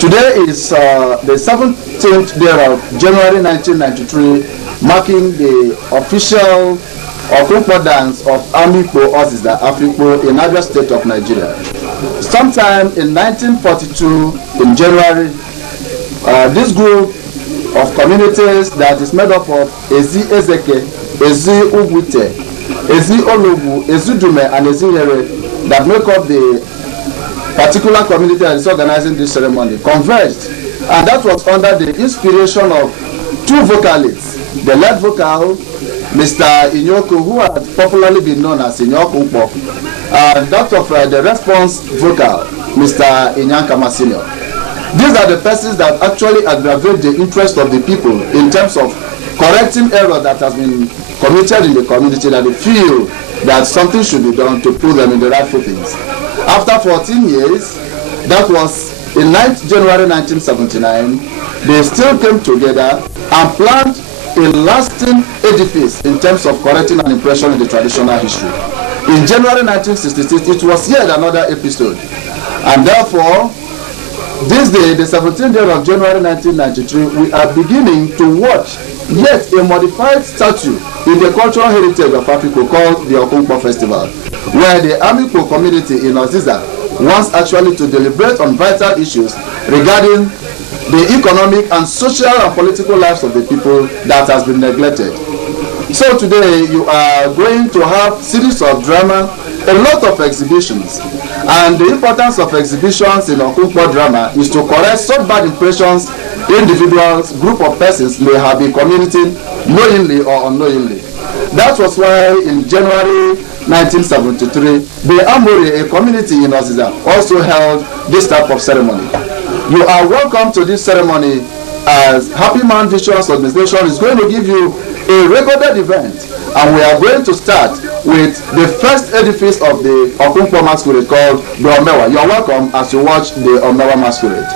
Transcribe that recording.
Today is the 17th day of January 1993, marking the official Okumkpo dance of Afikpo Afikpo in Ebonyi State of Nigeria. Sometime in 1942, in January, this group of communities that is made up of Ezi Ezeke, Ezi Ugwite, Ezi Ologu, Ezi Dume, and Ezi Here that make up the particular community that is organizing this ceremony converged, and that was under the inspiration of two vocalists, the lead vocal, Mr. Inyoko, who had popularly been known as Okumkpo, and that of the response vocal, Mr. Inyankama Senior. These are the persons that actually aggravate the interest of the people in terms of correcting error that has been committed in the community, that they feel that something should be done to put them in the rightful things. After 14 years, that was in 9th January 1979, they still came together and planned a lasting edifice in terms of correcting an impression in the traditional history. In January 1966, it was yet another episode, and therefore, this day, the 17th day of January 1993, we are beginning to watch yet a modified statue in the cultural heritage of Afikpo called the Okumkpo Festival, where the Afikpo community in Oziza wants actually to deliberate on vital issues regarding the economic and social and political lives of the people that has been neglected. So today you are going to have series of drama, a lot of exhibitions, and the importance of exhibitions in Okumkpo drama is to correct some bad impressions individuals, group of persons may have been committing knowingly or unknowingly. That was why in January 1973, the Amori, a community in Oziza, also held this type of ceremony. You are welcome to this ceremony, as Happy Man Visions Organization is going to give you a recorded event, and we are going to start with the first edifice of the Okumkpo masquerade called the Omewa. You are welcome as you watch the Omewa masquerade.